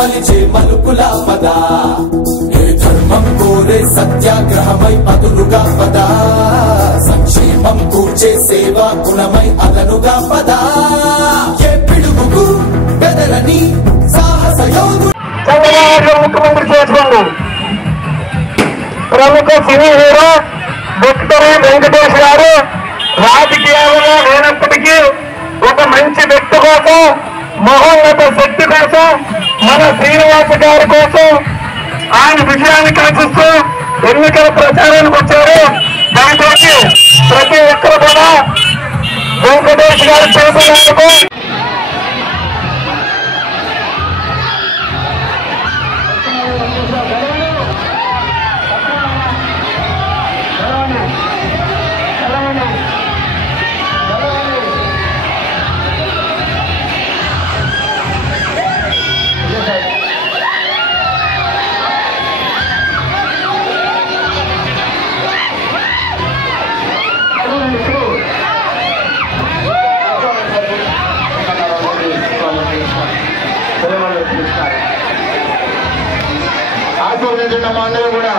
మలిచే మలుపుల పద ఏ ధర్మం కోరే సత్యాగ్రహమై పదులుగా పద సంక్షేమం కూర్చే సేవా గుణమై అదనుగా పద ఏ పిడుగుకు బెదరని సాహస యోధుడు ముఖ్యమంత్రి చేసుకోండి. ప్రముఖ సినీ హీరో డాక్టర్ వెంకటేష్ గారు రాజకీయాలలో లేనప్పటికీ ఒక మంచి వ్యక్తి కోసం, మహోన్నత శక్తి కోసం, మన శ్రీనివాస గారి కోసం ఆయన విజయాన్ని కాంక్షిస్తూ ఎన్నికల ప్రచారానికి వచ్చారు. దయచేసి ప్రతి ఒక్కరు కూడా వెంకటేష్ గారు చేసినందుకు ఆశీర్వదించిన మా అందరూ కూడా